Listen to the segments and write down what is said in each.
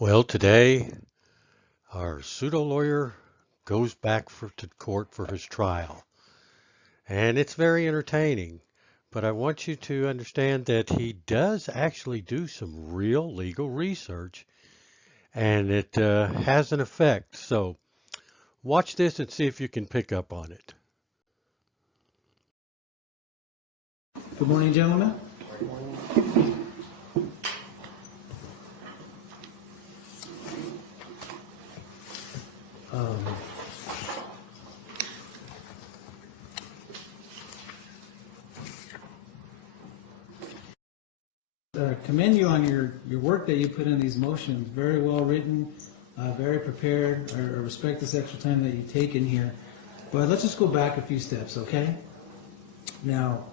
Well, today our pseudo-lawyer goes back to court for his trial. And it's very entertaining. But I want you to understand that he does actually do some real legal research, and it has an effect. So watch this and see if you can pick up on it. Good morning, gentlemen. Commend you on your work that you put in these motions. Very well written, very prepared. I respect this extra time that you've taken here. But let's just go back a few steps, okay? Now,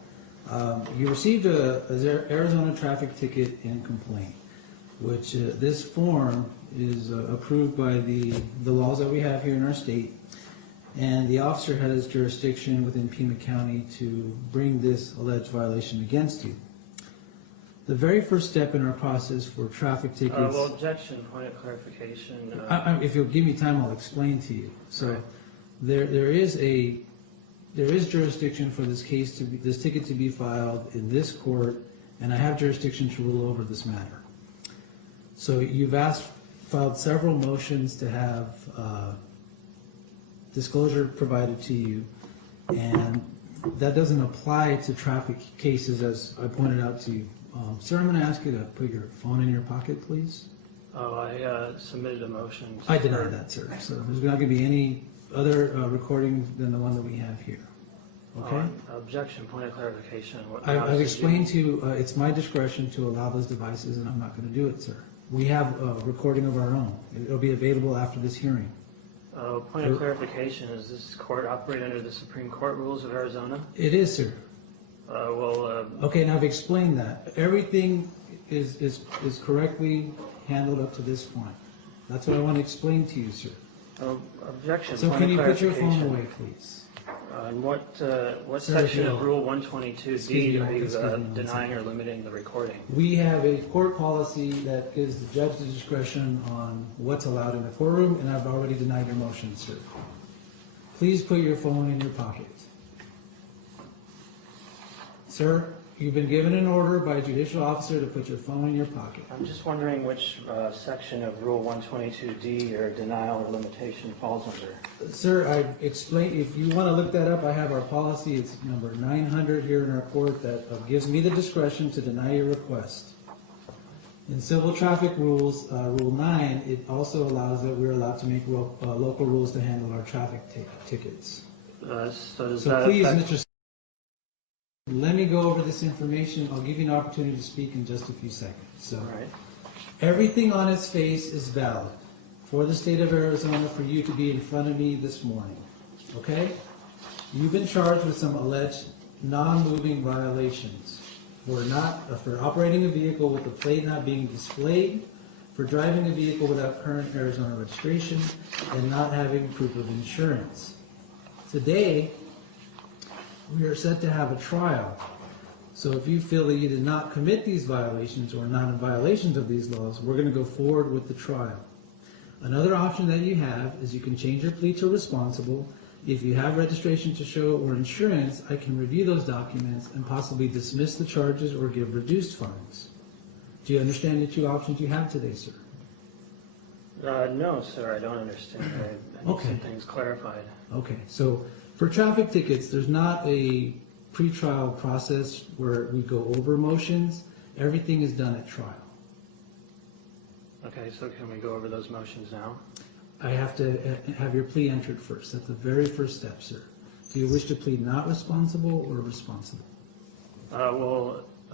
you received a Arizona traffic ticket and complaint, which this form is approved by the laws that we have here in our state. And the officer has jurisdiction within Pima County to bring this alleged violation against you. The very first step in our process for traffic tickets... Well, objection, point of clarification. If you'll give me time, I'll explain to you. So right. there is jurisdiction for this ticket to be filed in this court, and I have jurisdiction to rule over this matter. So you've filed several motions to have disclosure provided to you, and that doesn't apply to traffic cases, as I pointed out to you. Sir, I'm going to ask you to put your phone in your pocket, please. Oh, I submitted a motion. I deny that, sir. So there's not going to be any other recording than the one that we have here. Okay? Objection, point of clarification. I've explained to you, it's my discretion to allow those devices, and I'm not going to do it, sir. We have a recording of our own. It'll be available after this hearing. Point of clarification, is this court operate under the Supreme Court rules of Arizona? It is, sir. Okay, now I've explained that. Everything is correctly handled up to this point. That's what I want to explain to you, sir. Objection. So can you put your phone away, please? What section of Rule 122D are you denying or limiting the recording? We have a court policy that gives the judge the discretion on what's allowed in the courtroom, and I've already denied your motion, sir. Please put your phone in your pocket. Sir, you've been given an order by a judicial officer to put your phone in your pocket. I'm just wondering which section of Rule 122D your denial or limitation falls under. Sir, I explained, if you want to look that up, I have our policy. It's number 900 here in our court that gives me the discretion to deny your request. In civil traffic rules, Rule 9, it also allows that we're allowed to make local rules to handle our traffic tickets. So please, Mr. Let me go over this information. I'll give you an opportunity to speak in just a few seconds. So, right. Everything on its face is valid for the state of Arizona for you to be in front of me this morning. Okay? You've been charged with some alleged non-moving violations for operating a vehicle with the plate not being displayed, for driving a vehicle without current Arizona registration, and not having proof of insurance. Today, we are set to have a trial. So if you feel that you did not commit these violations or not in violations of these laws, we're going to go forward with the trial. Another option that you have is you can change your plea to responsible. If you have registration to show or insurance, I can review those documents and possibly dismiss the charges or give reduced fines. Do you understand the two options you have today, sir? No, sir, I don't understand. I need some things clarified. Okay, so for traffic tickets, there's not a pretrial process where we go over motions. Everything is done at trial. Okay, so can we go over those motions now? I have to have your plea entered first. That's the very first step, sir. Do you wish to plead not responsible or responsible?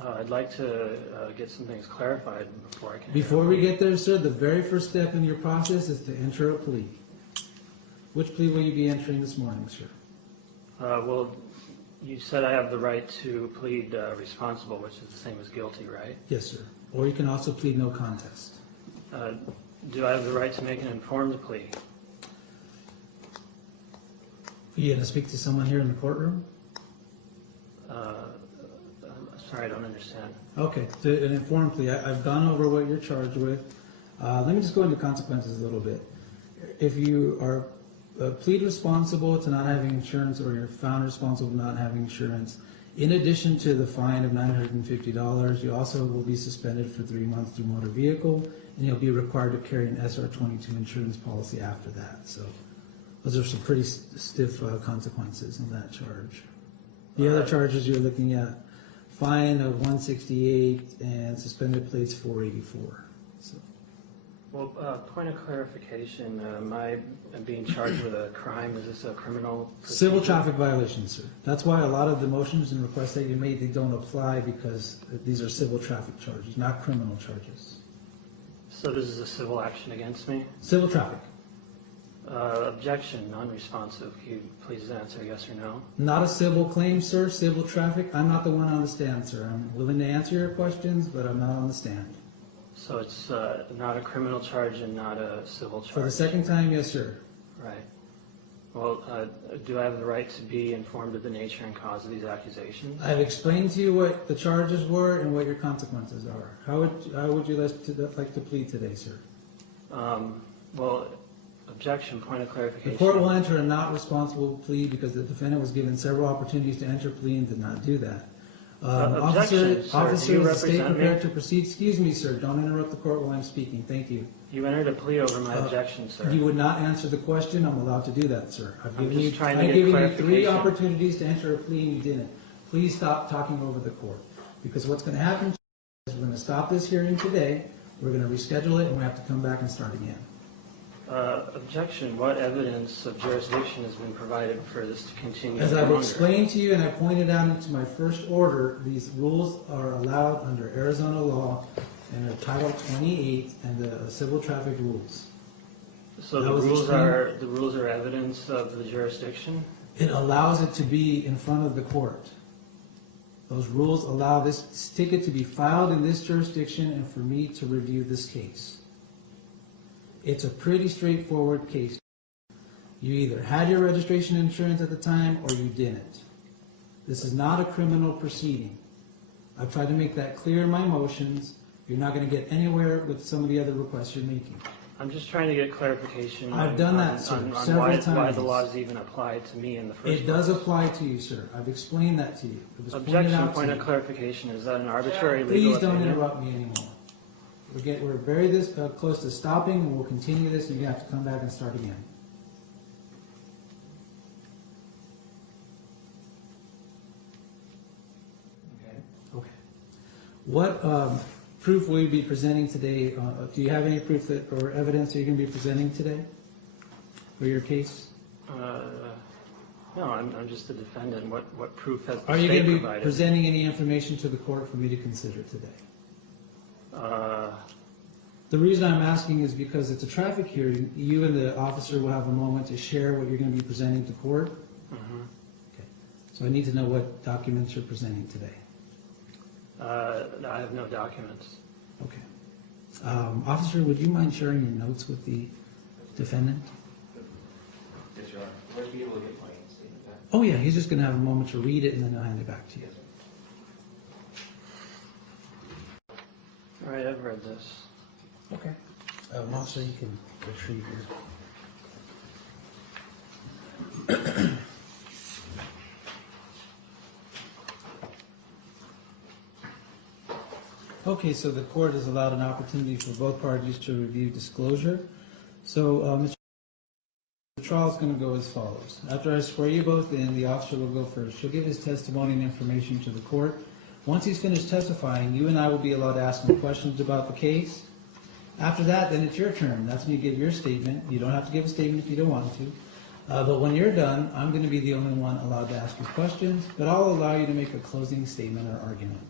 I'd like to get some things clarified before I can... Before we get there, sir, the very first step in your process is to enter a plea. Which plea will you be entering this morning, sir? You said I have the right to plead responsible, which is the same as guilty, right? Yes, sir. Or you can also plead no contest. Do I have the right to make an informed plea? Are you going to speak to someone here in the courtroom? Sorry, I don't understand. Okay, so an informed plea. I've gone over what you're charged with. Let me just go into consequences a little bit. If you are plead responsible to not having insurance, or you're found responsible for not having insurance, in addition to the fine of $950, you also will be suspended for 3 months through motor vehicle, and you'll be required to carry an SR-22 insurance policy after that. So those are some pretty stiff consequences in that charge. The other charges you're looking at, fine of $168 and suspended plates $484. So. Well, point of clarification, am I being charged with a crime? Is this a criminal procedure? Civil traffic violation, sir. That's why a lot of the motions and requests that you made, they don't apply, because these are civil traffic charges, not criminal charges. So this is a civil action against me? Civil traffic. Objection, non-responsive. Can you please answer yes or no? Not a civil claim, sir. Civil traffic. I'm not the one on the stand, sir. I'm willing to answer your questions, but I'm not on the stand. So it's not a criminal charge and not a civil charge? For the second time, yes, sir. Right. Well, do I have the right to be informed of the nature and cause of these accusations? I've explained to you what the charges were and what your consequences are. How would you like to plead today, sir? Well, objection, point of clarification. The court will enter a not responsible plea because the defendant was given several opportunities to enter plea and did not do that. Objection, sir. Officer, Do you is the state represent prepared me? to proceed? Excuse me, sir. Don't interrupt the court while I'm speaking. Thank you. You entered a plea over my objection, sir. You would not answer the question. I'm allowed to do that, sir. I've given you 3 opportunities to enter a plea and you didn't. Please stop talking over the court. Because what's going to happen is we're going to stop this hearing today. We're going to reschedule it and we have to come back and start again. Objection. What evidence of jurisdiction has been provided for this to continue? As I've explained to you and I pointed out into my first order, these rules are allowed under Arizona law and Title 28 and the civil traffic rules. So the rules are evidence of the jurisdiction? It allows it to be in front of the court. Those rules allow this ticket to be filed in this jurisdiction and for me to review this case. It's a pretty straightforward case. You either had your registration insurance at the time or you didn't. This is not a criminal proceeding. I've tried to make that clear in my motions. You're not going to get anywhere with some of the other requests you're making. I'm just trying to get clarification I've done that, sir, several times. Why the laws even apply to me in the first place. It does apply to you, sir. I've explained that to you. It was pointed Objection, out point to of you. clarification. Is that an arbitrary legal Please don't opinion? interrupt me anymore. We're very close to stopping, and we'll continue this, and you have to come back and start again. Okay. What proof will you be presenting today? Do you have any proof or evidence that you're going to be presenting today for your case? No, I'm just a defendant. What proof has the Are you state going to be provided? presenting any information to the court for me to consider today? The reason I'm asking is because it's a traffic hearing. You and the officer will have a moment to share what you're going to be presenting to court. Okay. So I need to know what documents you're presenting today. I have no documents. Okay. Officer, would you mind sharing your notes with the defendant? Yes, Your Honor. Would I be able to get my statement back? Oh yeah, he's just going to have a moment to read it and then I'll hand it back to you. All right, I've read this. Okay. Officer, you can retrieve your... Okay, so the court has allowed an opportunity for both parties to review disclosure. So, Mr. The trial is going to go as follows. After I swear you both in, the officer will go first. She'll give his testimony and information to the court. Once he's finished testifying, you and I will be allowed to ask him questions about the case. After that, then it's your turn. That's when you give your statement. You don't have to give a statement if you don't want to. But when you're done, I'm going to be the only one allowed to ask you questions, but I'll allow you to make a closing statement or argument.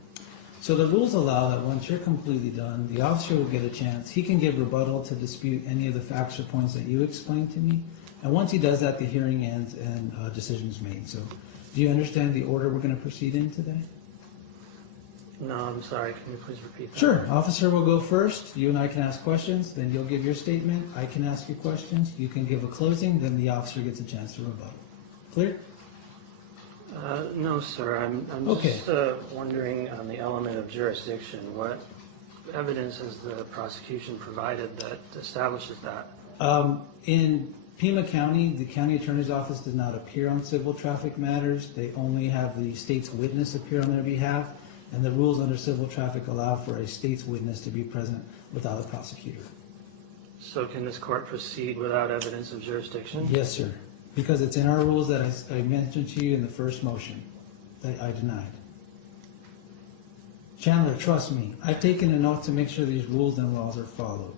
So the rules allow that once you're completely done, the officer will get a chance. He can give rebuttal to dispute any of the facts or points that you explained to me. And once he does that, the hearing ends and a decision is made. So do you understand the order we're going to proceed in today? No, I'm sorry. Can you please repeat that? Sure. Officer will go first. You and I can ask questions. Then you'll give your statement. I can ask you questions. You can give a closing. Then the officer gets a chance to rebuttal. Clear? No, sir. I'm Okay. just wondering on the element of jurisdiction. evidence has the prosecution provided that establishes that? In Pima County, the county attorney's office does not appear on civil traffic matters. They only have the state's witness appear on their behalf, and the rules under civil traffic allow for a state's witness to be present without a prosecutor. So can this court proceed without evidence of jurisdiction? Yes, sir, because it's in our rules that I mentioned to you in the first motion that I denied. Chandler, trust me, I've taken an oath to make sure these rules and laws are followed.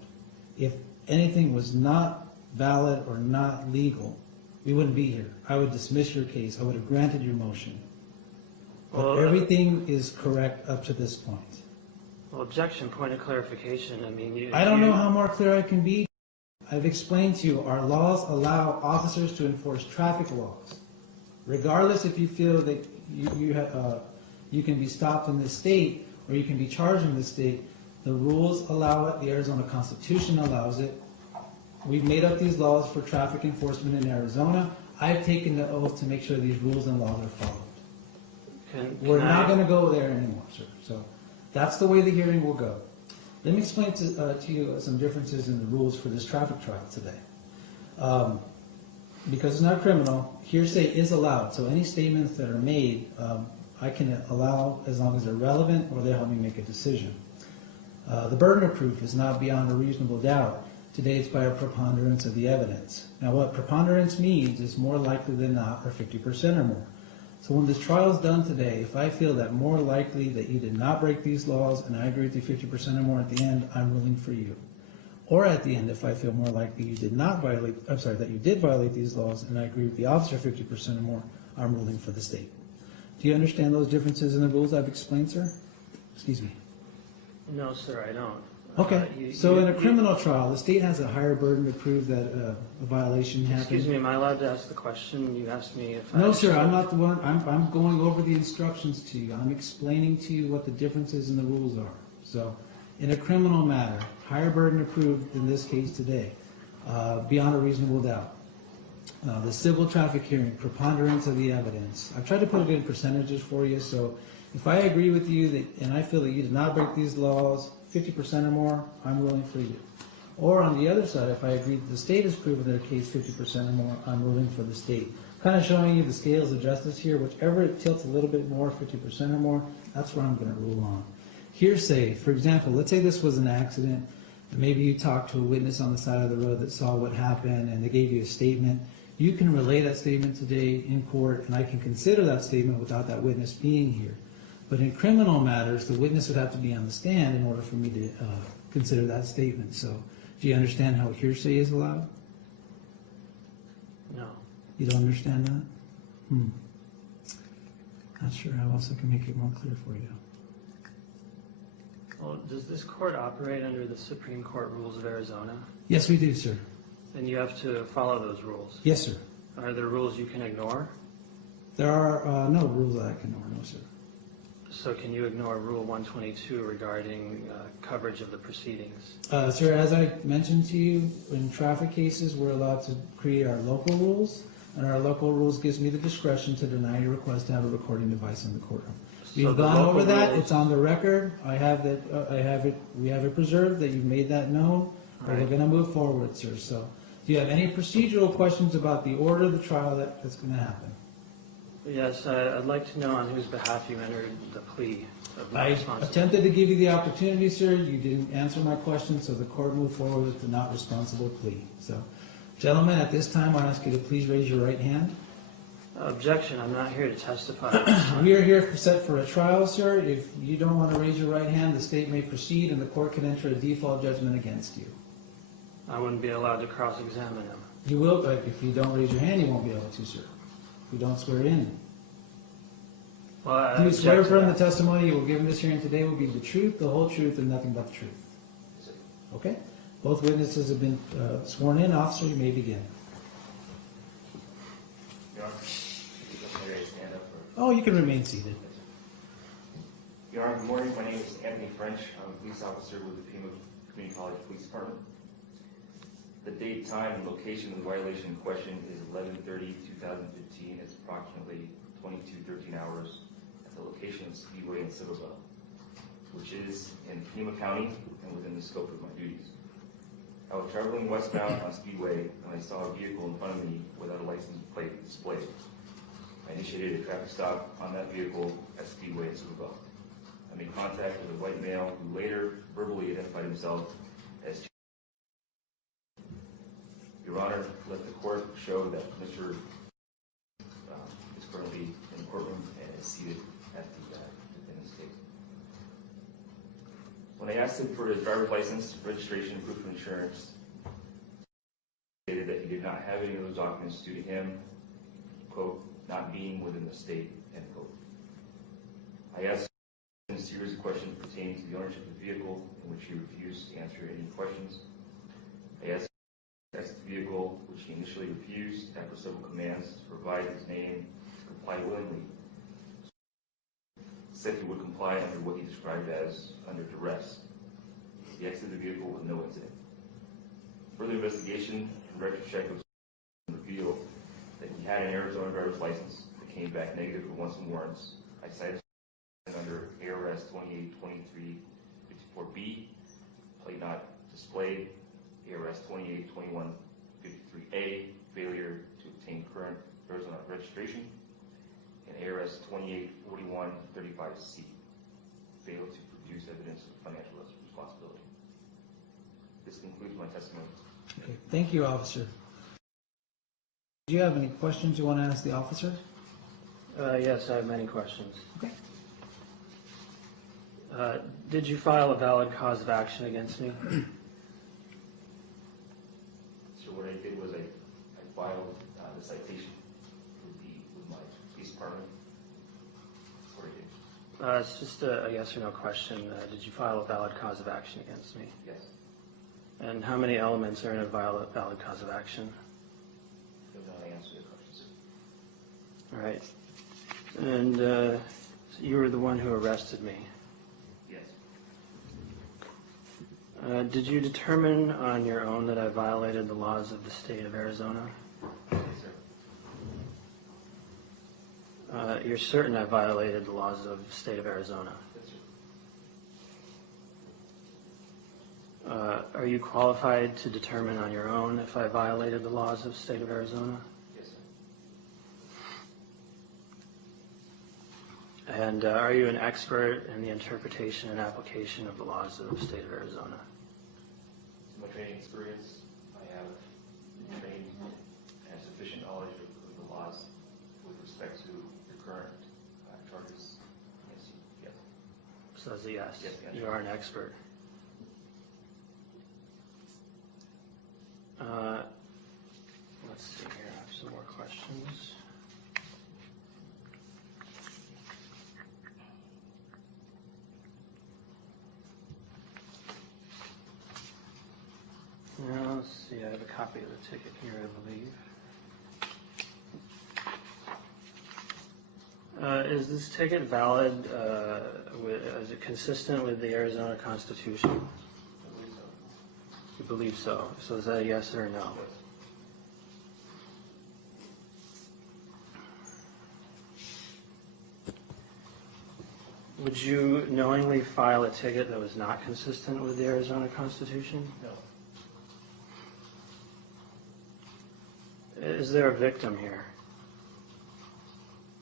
If anything was not valid or not legal, we wouldn't be here. I would dismiss your case. I would have granted your motion. But everything is correct up to this point. Well, objection, point of clarification. I mean, I don't know how more clear I can be. I've explained to you, our laws allow officers to enforce traffic laws. Regardless if you feel that you can be stopped in this state or you can be charged in this state, the rules allow it, the Arizona Constitution allows it. We've made up these laws for traffic enforcement in Arizona. I've taken the oath to make sure these rules and laws are followed. We're not going to go there anymore, sir. So that's the way the hearing will go. Let me explain to you some differences in the rules for this traffic trial today. Because it's not criminal, hearsay is allowed. So any statements that are made, I can allow as long as they're relevant or they help me make a decision. The burden of proof is not beyond a reasonable doubt. Today it's by a preponderance of the evidence. Now what preponderance means is more likely than not, or 50% or more. So when this trial is done today, if I feel that more likely that you did not break these laws and I agree with you 50% or more at the end, I'm ruling for you. Or at the end, if I feel more likely you did not violate, that you did violate these laws and I agree with the officer 50% or more, I'm ruling for the state. Do you understand those differences in the rules I've explained, sir? Excuse me. No, sir, I don't. Okay, so in a criminal trial, the state has a higher burden to prove that a violation happened. Excuse me, am I allowed to ask the question? You asked me if I... No, sir, I'm not the one. I'm going over the instructions to you. I'm explaining to you what the differences in the rules are. So in a criminal matter, higher burden to prove in this case today, beyond a reasonable doubt. The civil traffic hearing, preponderance of the evidence. I've tried to put it in percentages for you, so if I agree with you that, and I feel that you did not break these laws, 50% or more, I'm ruling for you. Or on the other side, if I agree that the state has proven their case 50% or more, I'm ruling for the state. Kind of showing you the scales of justice here. Whichever it tilts a little bit more, 50% or more, that's what I'm going to rule on. Hearsay, for example, let's say this was an accident, and maybe you talked to a witness on the side of the road that saw what happened, and they gave you a statement. You can relay that statement today in court, and I can consider that statement without that witness being here. But in criminal matters, the witness would have to be on the stand in order for me to consider that statement. So do you understand how hearsay is allowed? No. You don't understand that? Not sure how else I can make it more clear for you. Well, does this court operate under the Supreme Court rules of Arizona? Yes, we do, sir. And you have to follow those rules? Yes, sir. Are there rules you can ignore? There are no rules that I can ignore, no, sir. So can you ignore Rule 122 regarding coverage of the proceedings? Sir, as I mentioned to you, in traffic cases, we're allowed to create our local rules, and our local rules gives me the discretion to deny your request to have a recording device in the courtroom. We've gone over that. It's on the record. I have that. We have it preserved that you've made that known. But we're going to move forward, sir. So, do you have any procedural questions about the order of the trial that's going to happen? Yes, I'd like to know on whose behalf you entered the plea of I attempted to give you the opportunity, sir. You didn't answer my question, so the court moved forward with the not responsible plea. So, gentlemen, at this time, I ask you to please raise your right hand. Objection. I'm not here to testify. We are here set for a trial, sir. If you don't want to raise your right hand, the state may proceed, and the court can enter a default judgment against you. I wouldn't be allowed to cross-examine him. You will, but if you don't raise your hand, you won't be able to, sir. If you don't swear in. Well, Do you swear affirm the testimony you will give in this hearing today will be the truth, the whole truth, and nothing but the truth? Okay? Both witnesses have been sworn in. Officer, you may begin. Your Honor, stand up. Oh, you can remain seated. Your Honor, good morning. My name is Anthony French. I'm a police officer with the Pima Community College Police Department. The date, time, and location of the violation in question is 11/30/2015. It's approximately 22:13 hours at the location of Speedway in Citadel. which is in Pima County and within the scope of my duties. I was traveling westbound on Speedway and I saw a vehicle in front of me without a license plate displayed. I initiated a traffic stop on that vehicle at Speedway in Suva. I made contact with a white male who later verbally identified himself as Your Honor, let the court show that Mr. is currently in the courtroom and is seated at the defendant's case. When I asked him for his driver's license, registration, proof of insurance, he stated that he did not have any of those documents due to him, quote, not being within the state, end quote. I asked him a series of questions pertaining to the ownership of the vehicle, in which he refused to answer any questions. I asked him to exit the vehicle, which he initially refused after several commands to provide his name to comply willingly. He said he would comply under what he described as under duress. He exited the vehicle with no incident. Further investigation and record check revealed that he had an Arizona driver's license that came back negative for some warrants. I cited under ARS 2823-54B, plate not displayed, ARS 2821-53A, failure to obtain current Arizona registration, and ARS 2841-35C, failed to produce evidence of financial responsibility. This concludes my testimony. Okay, thank you, officer. Do you have any questions you want to ask the officer? Yes, I have many questions. Okay. Did you file a valid cause of action against me? So what I did was I filed the citation with my police department. That's what I did. It's just a yes or no question. Did you file a valid cause of action against me? Yes. And how many elements are in a valid cause of action? I don't know how to answer your question, sir. All right. And so you were the one who arrested me. Yes. Did you determine on your own that I violated the laws of the state of Arizona? Yes, sir. You're certain I violated the laws of the state of Arizona? Yes, sir. Are you qualified to determine on your own if I violated the laws of the state of Arizona? Yes, sir. And are you an expert in the interpretation and application of the laws of the state of Arizona? In my training experience, I have been trained and have sufficient knowledge of the laws with respect to the current charges. Yes, yes. So that's a yes. Yes, yes. You are an expert. Let's see here. I have some more questions. Now, let's see. I have a copy of the ticket here, I believe. Is this ticket valid? Is it consistent with the Arizona Constitution? I believe so. You believe so. So is that a yes or a no? Yes. Would you knowingly file a ticket that was not consistent with the Arizona Constitution? No. Is there a victim here?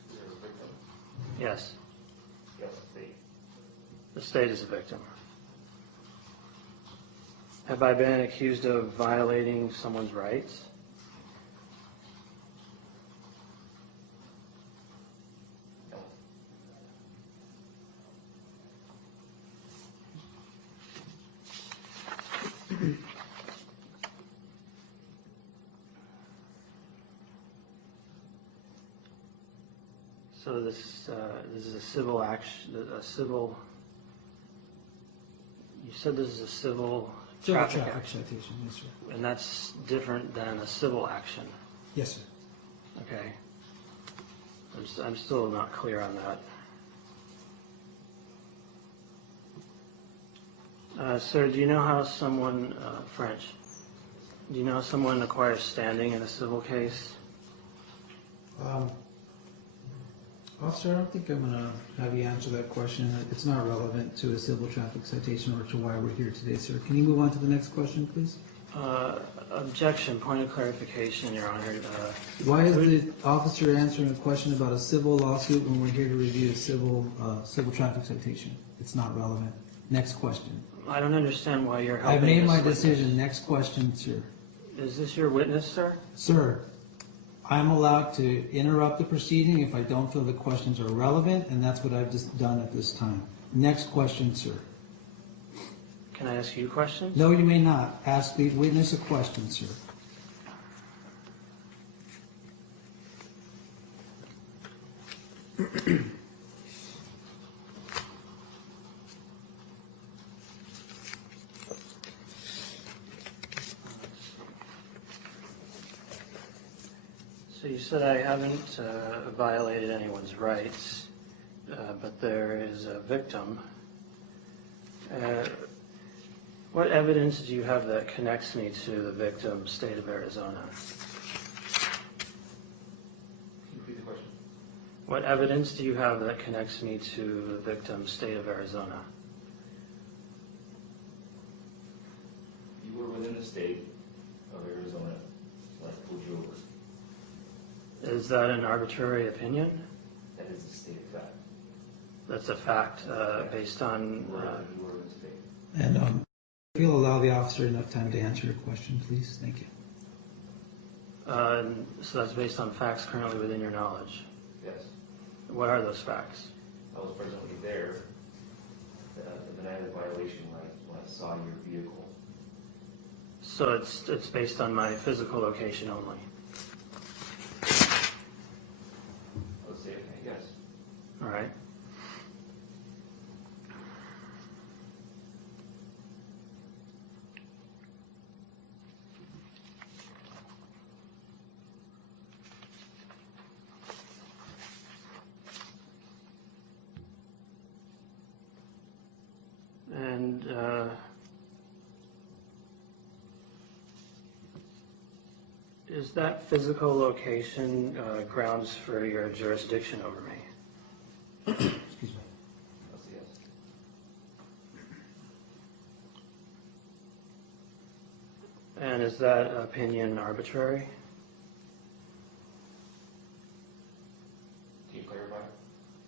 Is there a victim? Yes. Yes, they. The state is a victim. Have I been accused of violating someone's rights? No. So this is a civil action, a civil. You said this is a civil traffic action, citation, yes, sir. and that's different than a civil action. Yes, sir. Okay. I'm still not clear on that. Sir, do you know how someone, French, do you know how someone acquires standing in a civil case? Officer, I don't think I'm going to have you answer that question. It's not relevant to a civil traffic citation or to why we're here today, sir. Can you move on to the next question, please? Objection, point of clarification, Your Honor. Why is the officer answering a question about a civil lawsuit when we're here to review a civil traffic citation? It's not relevant. Next question. I don't understand why you're helping I've made this my witness. decision. Next question, sir. Is this your witness, sir? Sir, I'm allowed to interrupt the proceeding if I don't feel the questions are relevant, and that's what I've just done at this time. Next question, sir. Can I ask you questions? No, you may not. Ask the witness a question, sir. So you said I haven't violated anyone's rights, but there is a victim. What evidence do you have that connects me to the victim, state of Arizona? Can you repeat the question? What evidence do you have that connects me to the victim, state of Arizona? You were within the state of Arizona, so I pulled you over. Is that an arbitrary opinion? That is a state fact. That's a fact based on... You were in the state. And if you'll allow the officer enough time to answer your question, please. Thank you. So that's based on facts currently within your knowledge. Yes. What are those facts? I was presently there the night of the violation when I saw your vehicle. So it's based on my physical location only. I would say, okay, yes. All right. And is that physical location grounds for your jurisdiction over me? Excuse me. I'll say yes. And is that opinion arbitrary? Can you clarify?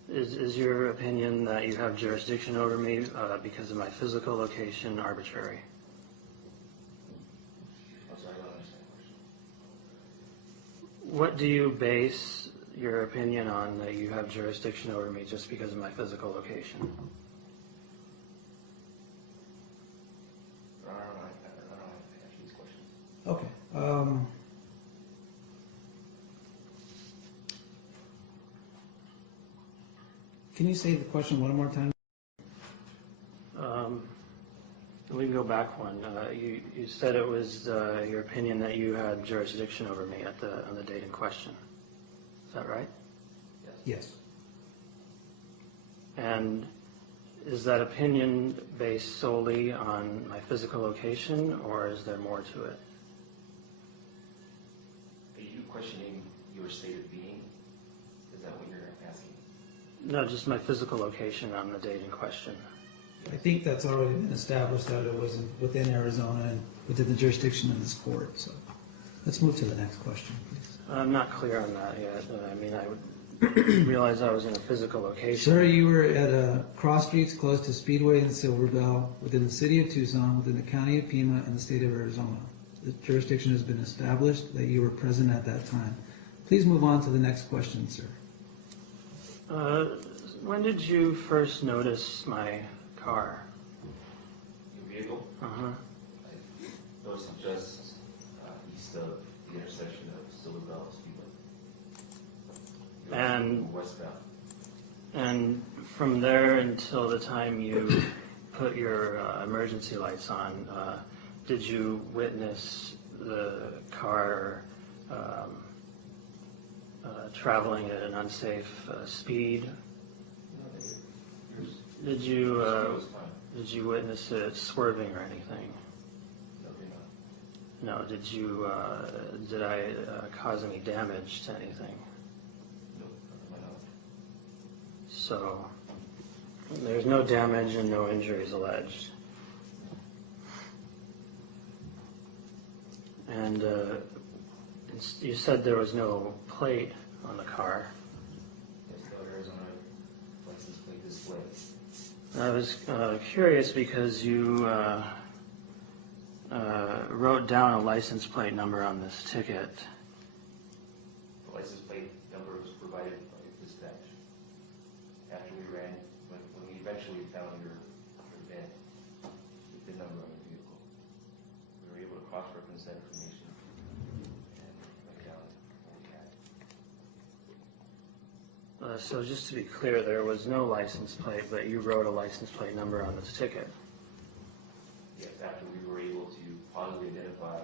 Is your opinion that you have jurisdiction over me because of my physical location arbitrary? I'm sorry, I don't understand the question. What do you base your opinion on that you have jurisdiction over me just because of my physical location? I don't know how to answer these questions. Okay. Can you say the question one more time? We can go back one. You said it was your opinion that you had jurisdiction over me on the date in question. Is that right? Yes. And is that opinion based solely on my physical location, or is there more to it? Are you questioning your state of being? Is that what you're asking? No, just my physical location on the date in question. I think that's already been established that it was within Arizona and within the jurisdiction of this court. So let's move to the next question, please. I'm not clear on that yet. I mean, I would realize I was in a physical location. Sir, you were at cross streets close to Speedway and Silver Bell within the city of Tucson, within the county of Pima, and the state of Arizona. The jurisdiction has been established that you were present at that time. Please move on to the next question, sir. When did you first notice my car? Your vehicle? Uh-huh. I noticed it just east of the intersection of Silver Bell Speedway. And westbound. And from there until the time you put your emergency lights on, did you witness the car traveling at an unsafe speed? Did you witness it swerving or anything? No. Did I cause any damage to anything? So there's no damage and no injuries alleged. And you said there was no plate on the car. Yes, no Arizona license plate display. I was curious because you wrote down a license plate number on this ticket. The license plate number was provided by dispatch. After we ran, when we eventually found your VIN, the VIN number on the vehicle, we were able to cross-reference that information and write down what we had. So just to be clear, there was no license plate, but you wrote a license plate number on this ticket. Yes, after we were able to positively identify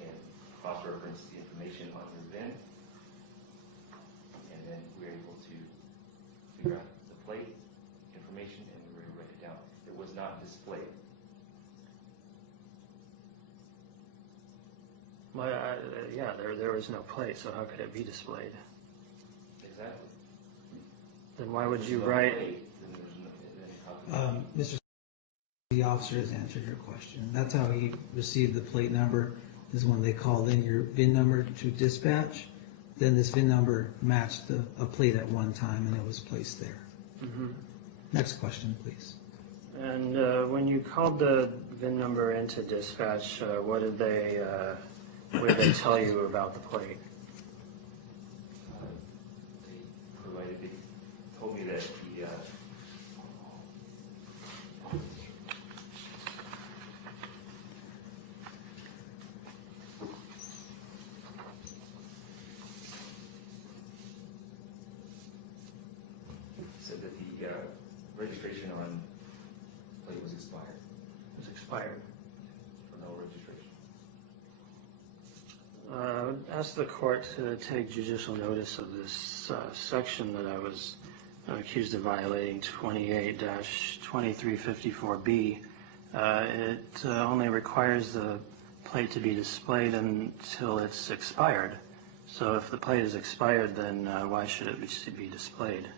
and cross-reference the information on your VIN, and then we were able to figure out the plate information and we were able to write it down. It was not displayed. Well, yeah, there was no plate, so how could it be displayed? Exactly. Then why would you There's no write? plate, then there's no, Mr. The officer has answered your question. That's how he received the plate number, is when they called in your VIN number to dispatch. Then this VIN number matched a plate at one time and it was placed there. Mm-hmm. Next question, please. And when you called the VIN number into dispatch, what did they tell you about the plate? they told me that the said that the registration on plate was expired. It was expired. For no registration. I would ask the court to take judicial notice of this section that I was accused of violating, 28-2354B. It only requires the plate to be displayed until it's expired. So if the plate is expired, then why should it be displayed?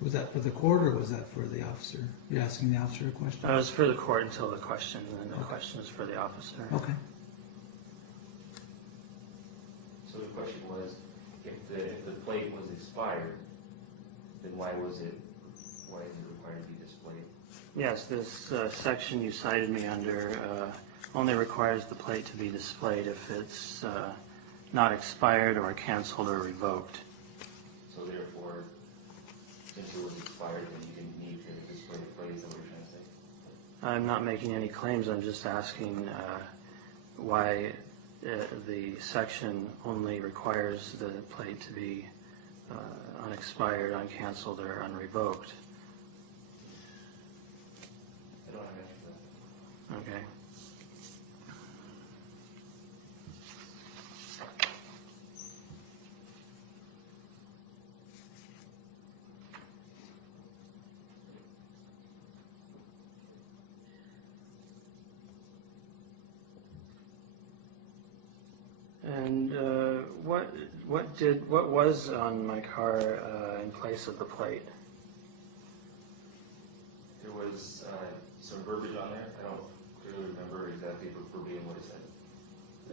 Was that for the court or was that for the officer? You're asking the officer a question? It was for the court until the question, and then the question is for the officer. Okay. So the question was, if the plate was expired, then why is it required to be displayed? Yes, this section you cited me under only requires the plate to be displayed if it's not expired or canceled or revoked. So therefore, since it was expired, then you didn't need to display the plate, is that what you're trying to say? I'm not making any claims, I'm just asking why the section only requires the plate to be unexpired, uncanceled, or unrevoked. I don't have an answer for that. Okay. And what was on my car in place of the plate? There was some verbiage on there. I don't clearly remember exactly verbatim what it said.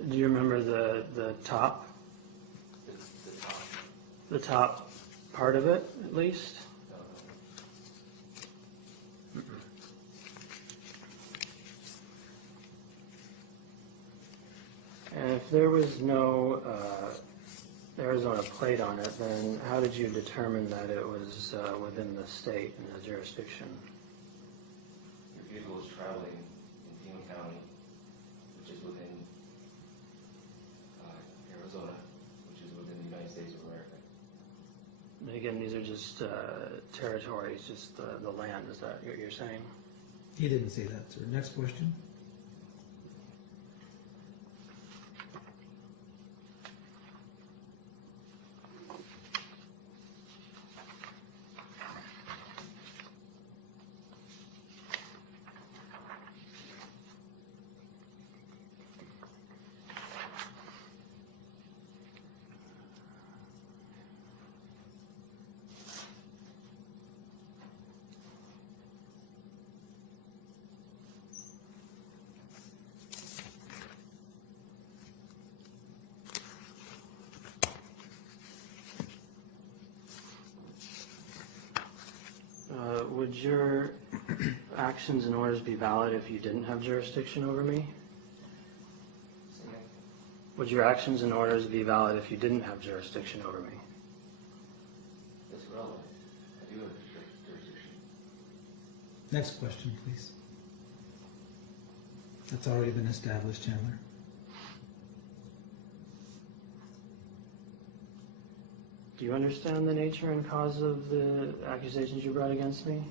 Do you remember the top? The top. The top part of it, at least? And if there was no Arizona plate on it, then how did you determine that it was within the state and the jurisdiction? Your vehicle was traveling in Pima County, which is within Arizona, which is within the United States of America. And again, these are just territories, just the land. Is that what you're saying? He didn't say that, sir. Next question. Would your actions and orders be valid if you didn't have jurisdiction over me? Would your actions and orders be valid if you didn't have jurisdiction over me? It's relevant. I do have jurisdiction. Next question, please. That's already been established, Chandler. Do you understand the nature and cause of the accusations you brought against me?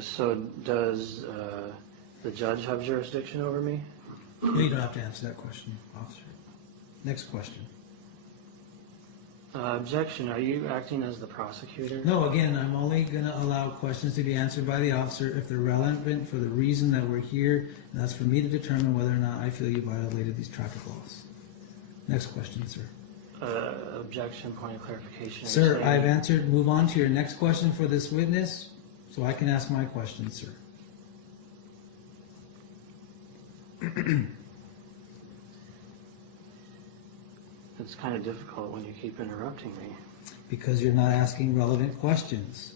So does the judge have jurisdiction over me? No, you don't have to answer that question, officer. Next question. Objection. Are you acting as the prosecutor? No, again, I'm only going to allow questions to be answered by the officer if they're relevant for the reason that we're here, and that's for me to determine whether or not I feel you violated these traffic laws. Next question, sir. Objection, point of clarification. Sir, I've answered. Move on to your next question for this witness, so I can ask my question, sir. It's kind of difficult when you keep interrupting me. Because you're not asking relevant questions.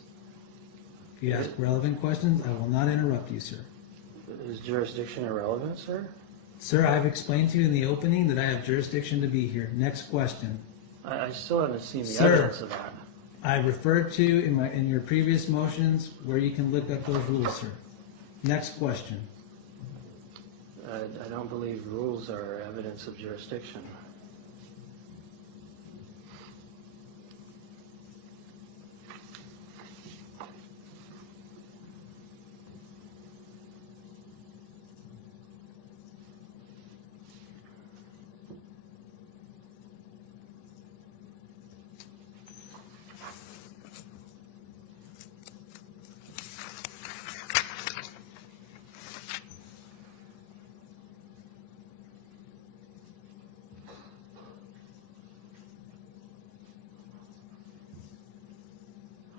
If you ask relevant questions, I will not interrupt you, sir. Is jurisdiction irrelevant, sir? Sir, I've explained to you in the opening that I have jurisdiction to be here. Next question. I still haven't seen the Sir, evidence of that. I referred to in your previous motions where you can look up those rules, sir. Next question. I don't believe rules are evidence of jurisdiction.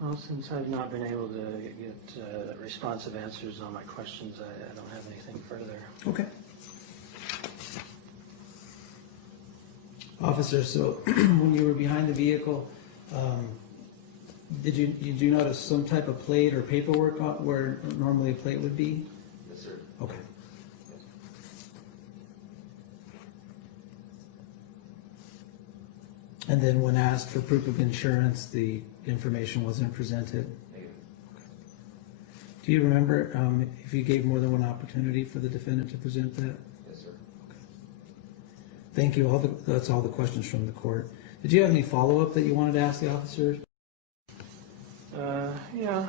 Well, since I've not been able to get responsive answers on my questions, I don't have anything further. Okay. Officer, so when you were behind the vehicle, did you notice some type of plate or paperwork where normally a plate would be? Yes, sir. Okay. And then when asked for proof of insurance, the information wasn't presented? Negative. Do you remember if you gave more than one opportunity for the defendant to present that? Yes, sir. Thank you. That's all the questions from the court. Did you have any follow-up that you wanted to ask the officer? Yeah.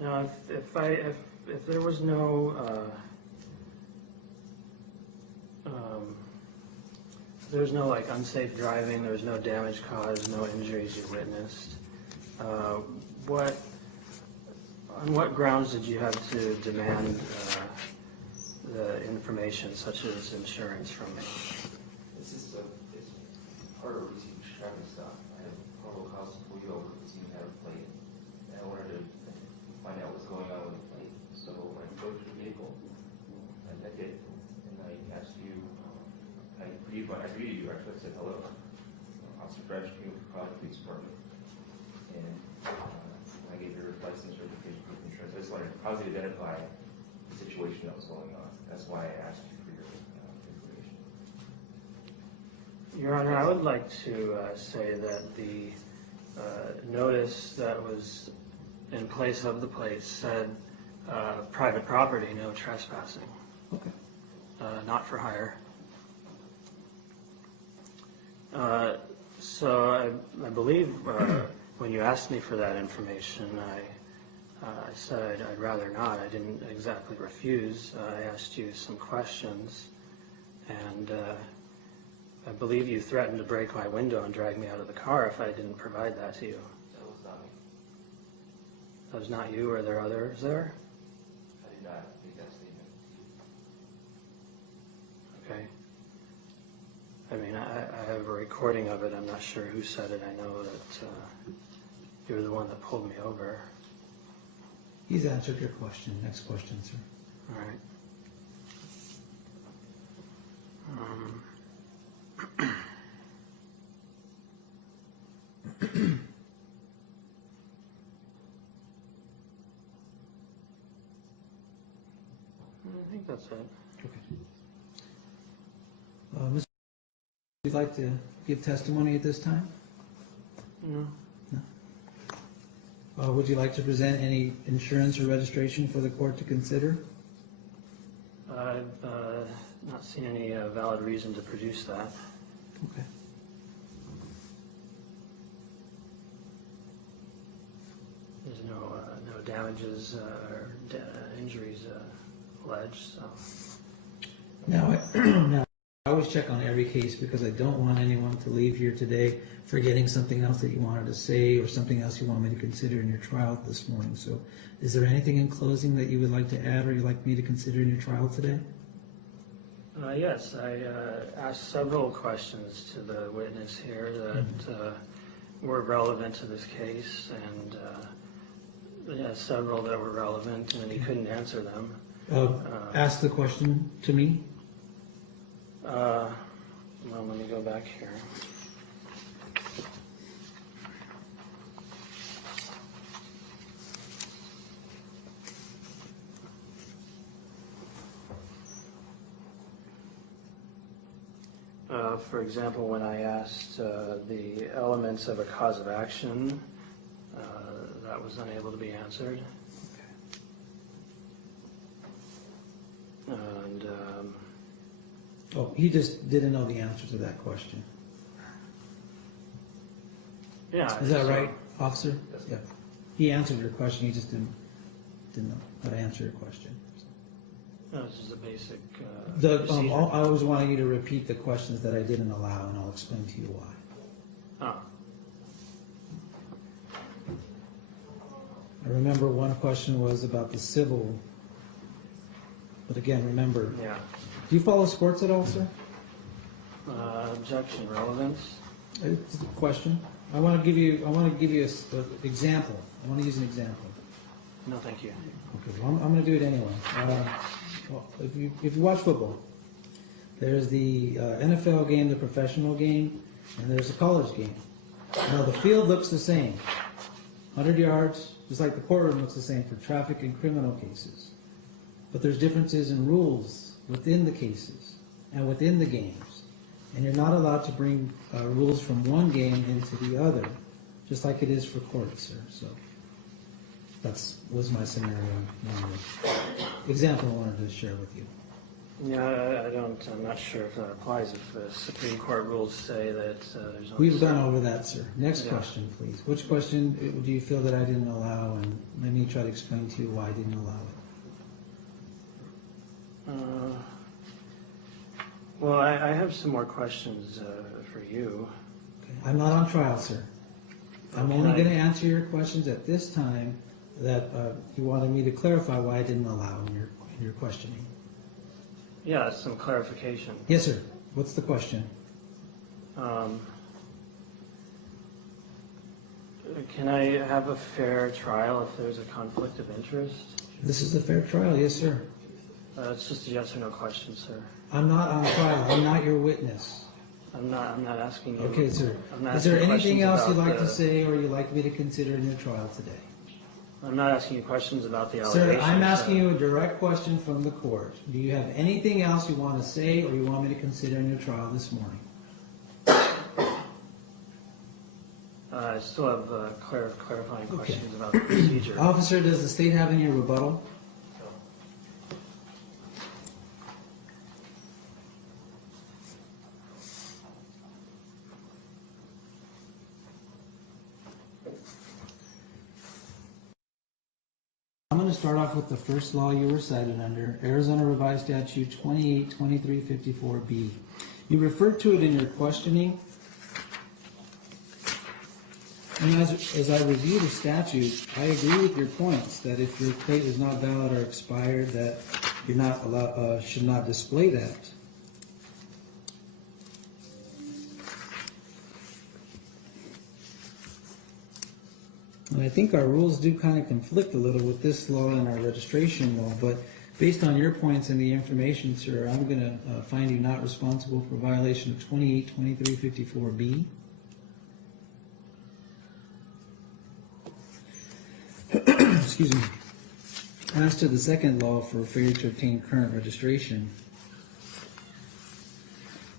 Now, if there was no like unsafe driving, there was no damage caused, no injuries you witnessed, on what grounds did you have to demand the information such as insurance from me? It's part of a routine traffic stop. I have probable cause to pull you over because you have a plate. And I wanted to find out what's going on with the plate. So I approached the vehicle, I met it, and I asked you, I greeted you, actually I said hello. Officer French came with the Police Department, and I gave your license certification proof of insurance. I just wanted to positively identify the situation that was going on. That's why I asked you for your information. Your Honor, I would like to say that the notice that was in place of the plate said private property, no trespassing. Okay. Not for hire. So I believe when you asked me for that information, I said I'd rather not. I didn't exactly refuse. I asked you some questions, and I believe you threatened to break my window and drag me out of the car if I didn't provide that to you. That was not me. That was not you. Were there others there? I did not make that statement. Okay. I mean, I have a recording of it. I'm not sure who said it. I know that you were the one that pulled me over. He's answered your question. Next question, sir. All right. I think that's it. Okay. Mr. Would you like to give testimony at this time? No. No. Would you like to present any insurance or registration for the court to consider? I've not seen any valid reason to produce that. Okay. There's no damages or injuries alleged. So. Now, I always check on every case because I don't want anyone to leave here today forgetting something else that you wanted to say or something else you want me to consider in your trial this morning. So is there anything in closing that you would like to add or you'd like me to consider in your trial today? Yes, I asked several questions to the witness here that were relevant to this case, and several that were relevant, and he couldn't answer them. Ask the question to me. Well, let me go back here. For example, when I asked the elements of a cause of action, that was unable to be answered. And He just didn't know the answer to that question. yeah, Is that so- right, officer? Yeah. He answered your question, he just didn't know how to answer your question. No, this is a basic I always wanted you to repeat the questions that I didn't allow, and I'll explain to you why. Oh, I remember one question was about the civil, but again, remember, yeah. do you follow sports at all, sir? Objection, relevance. It's a question. I want to give you an example. I want to use an example. No, thank you. Okay, well, I'm going to do it anyway. Well, if you watch football, there's the NFL game, the professional game, and there's the college game. Now the field looks the same, 100 yards, just like the courtroom looks the same for traffic and criminal cases. But there's differences in rules within the cases and within the games, and you're not allowed to bring rules from one game into the other, just like it is for court, sir. So was my scenario. Example I wanted to share with you. Yeah, I'm not sure if that applies. If the Supreme Court rules say that there's no... We've gone over that, sir. Next Yeah. question, please. Which question do you feel that I didn't allow, and let me try to explain to you why I didn't allow it. Well, I have some more questions for you. Okay. I'm not on trial, sir. I'm only going to answer your questions at this time that you wanted me to clarify why I didn't allow in your questioning. Yeah, some clarification. Yes, sir. What's the question? Can I have a fair trial if there's a conflict of interest? This is a fair trial, yes, sir. It's just a yes or no question, sir. I'm not on trial. I'm not your witness. I'm not asking you. Okay, sir. I'm not Is there asking anything questions else you'd about like to the- say or you'd like me to consider in your trial today? I'm not asking you questions about the Sir, allegations. I'm asking you a direct question from the court. Do you have anything else you want to say or you want me to consider in your trial this morning? I still have clarifying questions about the procedure. Officer, does the state have any rebuttal? I'm going to start off with the first law you were cited under, Arizona Revised Statute 282354B. You referred to it in your questioning. And as I review the statute, I agree with your points that if your plate is not valid or expired, that you're not allowed, should not display that. And I think our rules do kind of conflict a little with this law and our registration law, but based on your points and the information, sir, I'm going to find you not responsible for violation of 282354B. Excuse me. As to the second law for failure to obtain current registration,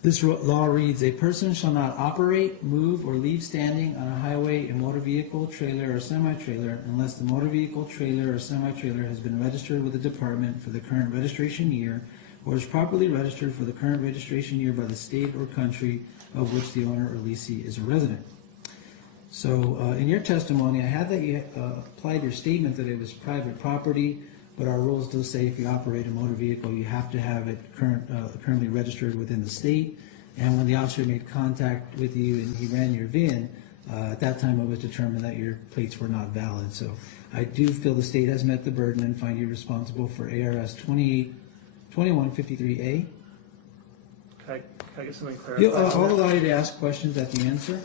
this law reads, a person shall not operate, move, or leave standing on a highway a motor vehicle, trailer, or semi-trailer unless the motor vehicle, trailer, or semi-trailer has been registered with the department for the current registration year or is properly registered for the current registration year by the state or country of which the owner or lessee is a resident. So in your testimony, I had that you applied your statement that it was private property, but our rules do say if you operate a motor vehicle, you have to have it currently registered within the state. And when the officer made contact with you and he ran your VIN, at that time it was determined that your plates were not valid. So I do feel the state has met the burden and find you responsible for ARS 2153A. Can I get something clarified? I'll allow you to ask questions at the end, sir.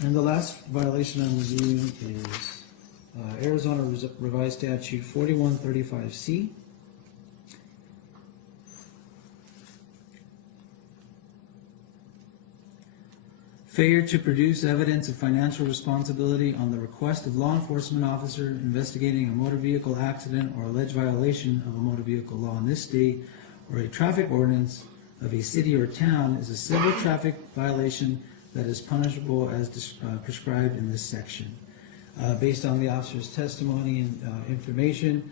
And the last violation I'm reviewing is Arizona Revised Statute 4135C. Failure to produce evidence of financial responsibility on the request of law enforcement officer investigating a motor vehicle accident or alleged violation of a motor vehicle law in this state or a traffic ordinance of a city or town is a civil traffic violation that is punishable as prescribed in this section. Based on the officer's testimony and information,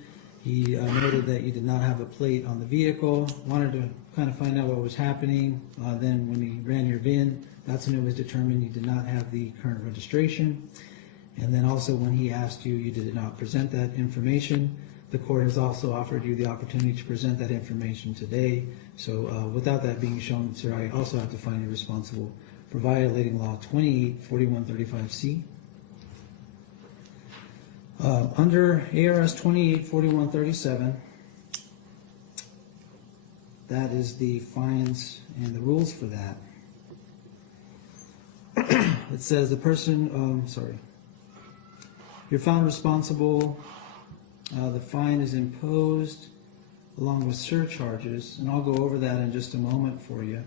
he noted that you did not have a plate on the vehicle, wanted to kind of find out what was happening. Then when he ran your VIN, that's when it was determined you did not have the current registration. And then also when he asked you, you did not present that information. The court has also offered you the opportunity to present that information today. So without that being shown, sir, I also have to find you responsible for violating law 284135C. Under ARS 284137, that is the fines and the rules for that. It says the person, you're found responsible, the fine is imposed along with surcharges, and I'll go over that in just a moment for you.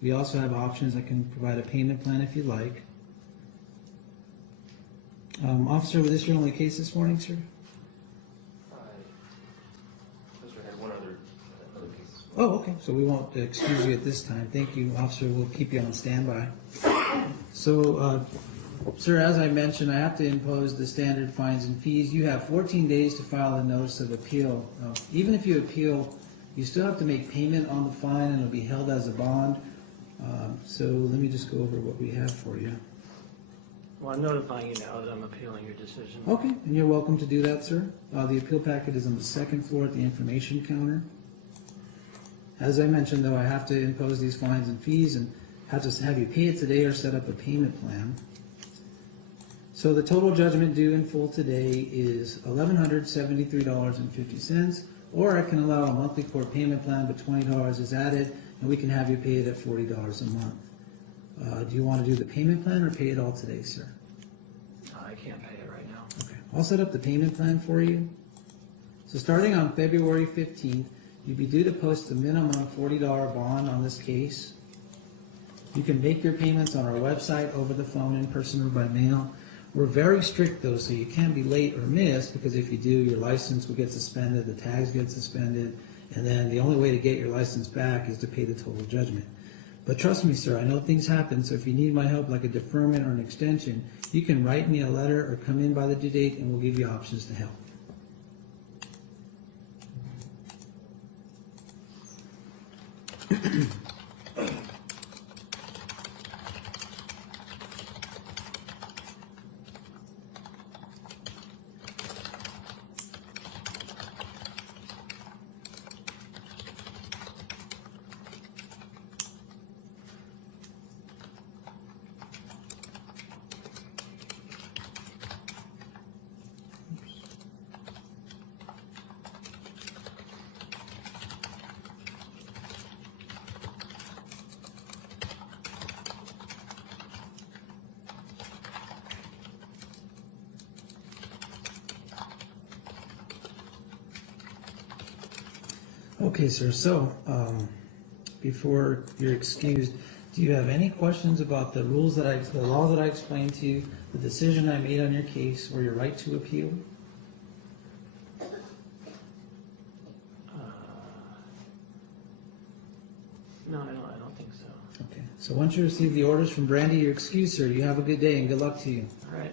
We also have options. I can provide a payment plan if you'd like. Officer, was this your only case this morning, sir? Officer had one other case. Oh, okay. So we won't excuse you at this time. Thank you, officer. We'll keep you on standby. So, sir, as I mentioned, I have to impose the standard fines and fees. You have 14 days to file a notice of appeal. Even if you appeal, you still have to make payment on the fine and it'll be held as a bond. So let me just go over what we have for you. Well, I'm notifying you now that I'm appealing your decision. Okay, and you're welcome to do that, sir. The appeal packet is on the second floor at the information counter. As I mentioned, though, I have to impose these fines and fees and have to have you pay it today or set up a payment plan. So the total judgment due in full today is $1,173.50, or I can allow a monthly court payment plan, but $20 is added, and we can have you pay it at $40 a month. Do you want to do the payment plan or pay it all today, sir? I can't pay it right now. Okay, I'll set up the payment plan for you. So starting on February 15th, you'd be due to post a minimum $40 bond on this case. You can make your payments on our website, over the phone, in person, or by mail. We're very strict, though, so you can't be late or missed, because if you do, your license will get suspended, the tags get suspended, and then the only way to get your license back is to pay the total judgment. But trust me, sir, I know things happen, so if you need my help, like a deferment or an extension, you can write me a letter or come in by the due date, and we'll give you options to help. Okay, sir, so, before you're excused, do you have any questions about the rules the law that I explained to you, the decision I made on your case, or your right to appeal? No, I don't think so. Okay, so once you receive the orders from Brandy, you're excused, sir. You have a good day and good luck to you. All right.